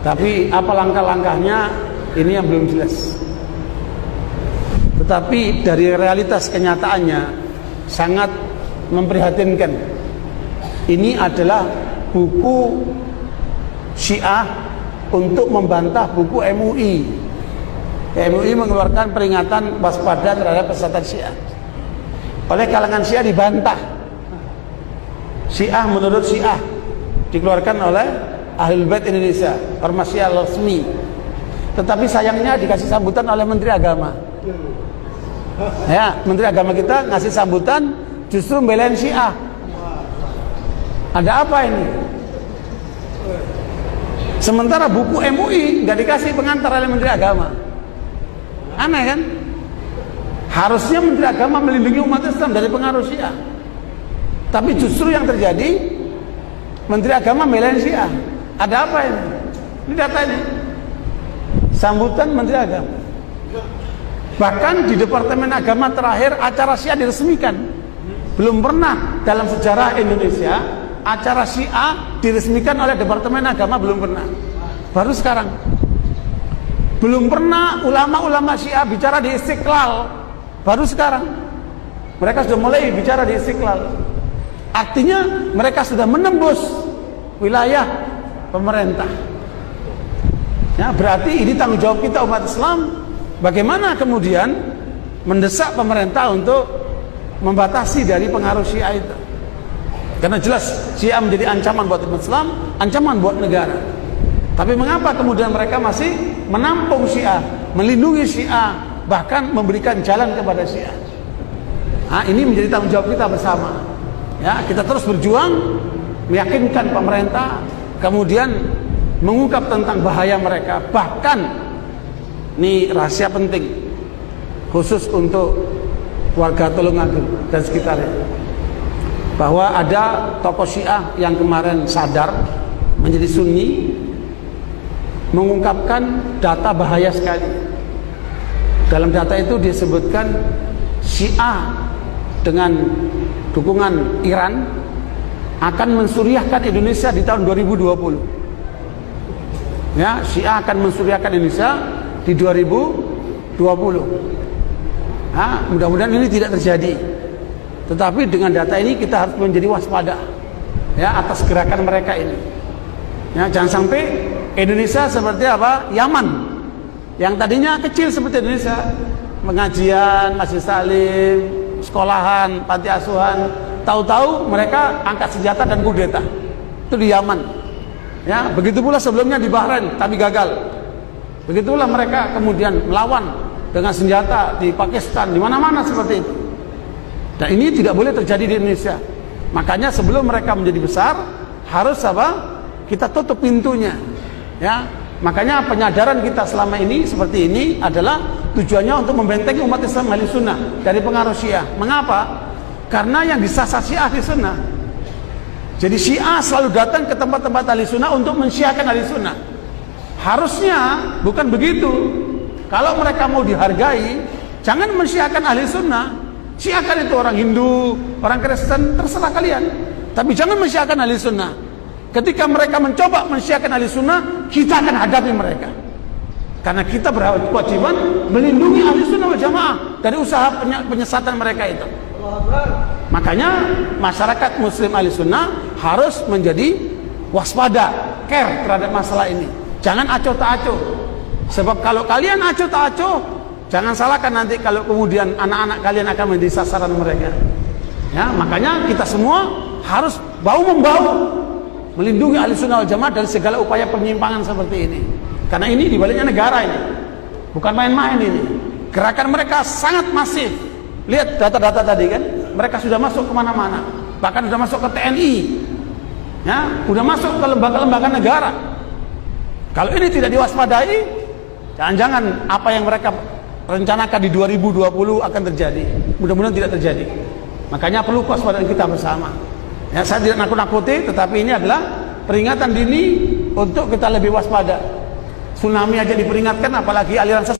Tapi apa langkah-langkahnya ini yang belum jelas. Tetapi dari realitas kenyataannya sangat memprihatinkan. Ini adalah buku Syiah untuk membantah buku MUI. MUI mengeluarkan peringatan waspada terhadap pesatan Syiah. Oleh kalangan Syiah dibantah. Syiah menurut Syiah dikeluarkan oleh Ahlul Bait Indonesia, ormas Syiah resmi. Tetapi sayangnya dikasih sambutan oleh Menteri Agama. Ya, Menteri Agama kita ngasih sambutan justru membelain Syiah. Ada apa ini? Sementara buku MUI nggak dikasih pengantar oleh Menteri Agama. Aneh kan? Harusnya Menteri Agama melindungi umat Islam dari pengaruh Syiah. Tapi justru yang terjadi Menteri Agama membelain Syiah. Ada apa ini? Ini data ini. Sambutan Menteri Agama. Bahkan di Departemen Agama terakhir acara Syiah diresmikan. Belum pernah dalam sejarah Indonesia acara Syiah diresmikan oleh Departemen Agama, belum pernah. Baru sekarang. Belum pernah ulama-ulama Syiah bicara di Istiqlal. Baru sekarang. Mereka sudah mulai bicara di Istiqlal. Artinya mereka sudah menembus wilayah pemerintah. Ya, berarti ini tanggung jawab kita umat Islam. Bagaimana kemudian mendesak pemerintah untuk membatasi dari pengaruh Syiah itu. Karena jelas Syiah menjadi ancaman buat umat Islam, ancaman buat negara. Tapi mengapa kemudian mereka masih menampung Syiah, melindungi Syiah, bahkan memberikan jalan kepada Syiah? Nah, ini menjadi tanggung jawab kita bersama. Ya, kita terus berjuang, meyakinkan pemerintah, kemudian mengungkap tentang bahaya mereka. Bahkan, ini rahasia penting, khusus untuk warga Tulungagung dan sekitarnya, bahwa ada tokoh Syiah yang kemarin sadar menjadi Sunni, mengungkapkan data bahaya sekali. Dalam data itu disebutkan Syiah dengan dukungan Iran akan mensuriahkan Indonesia di tahun 2020. Ya, Syiah akan mensuriahkan Indonesia di 2020. Nah, mudah-mudahan ini tidak terjadi. Tetapi dengan data ini kita harus menjadi waspada, ya, atas gerakan mereka ini. Ya, jangan sampai Indonesia seperti apa? Yaman, yang tadinya kecil seperti Indonesia, pengajian, masjid salim, sekolahan, panti asuhan, tahu-tahu mereka angkat senjata dan kudeta. Itu di Yaman. Ya, begitu pula sebelumnya di Bahrain, tapi gagal. Begitulah mereka kemudian melawan dengan senjata di Pakistan, di mana-mana seperti itu. Dan ini tidak boleh terjadi di Indonesia. Makanya sebelum mereka menjadi besar, harus apa? Kita tutup pintunya. Ya, makanya penyadaran kita selama ini seperti ini adalah tujuannya untuk membentengi umat Islam Ahli Sunnah dari pengaruh Syiah. Mengapa? Karena yang disasar Syiah Ahli Sunnah. Jadi Syiah selalu datang ke tempat-tempat Ahli Sunnah untuk mensyiahkan Ahli Sunnah. Harusnya bukan begitu. Kalau mereka mau dihargai, jangan mensyiahkan Ahli Sunnah. Syiahkan itu orang Hindu, orang Kristen, terserah kalian. Tapi jangan mensyiahkan Ahli Sunnah. Ketika mereka mencoba mensyiahkan Ahli Sunnah, kita akan hadapi mereka. Karena kita berkewajiban melindungi Ahli Sunnah wal Jamaah dari usaha penyesatan mereka itu. Makanya masyarakat Muslim Ahli Sunnah harus menjadi waspada, care terhadap masalah ini. Jangan acuh tak acuh. Sebab kalau kalian acuh tak acuh, jangan salahkan nanti kalau kemudian anak-anak kalian akan menjadi sasaran mereka. Ya, makanya kita semua harus bahu-membahu melindungi Ahli Sunnah wal Jamaah dari segala upaya penyimpangan seperti ini. Karena ini dibaliknya negara ini, bukan main-main ini. Gerakan mereka sangat masif. Lihat data-data tadi kan, mereka sudah masuk kemana-mana, bahkan sudah masuk ke TNI, ya, sudah masuk ke lembaga-lembaga negara. Kalau ini tidak diwaspadai, jangan-jangan apa yang mereka rencanakan di 2020 akan terjadi. Mudah-mudahan tidak terjadi. Makanya perlu kewaspadaan kita bersama. Ya, saya tidak nakut-nakuti, tetapi ini adalah peringatan dini untuk kita lebih waspada. Tsunami aja diperingatkan, apalagi aliran sesat.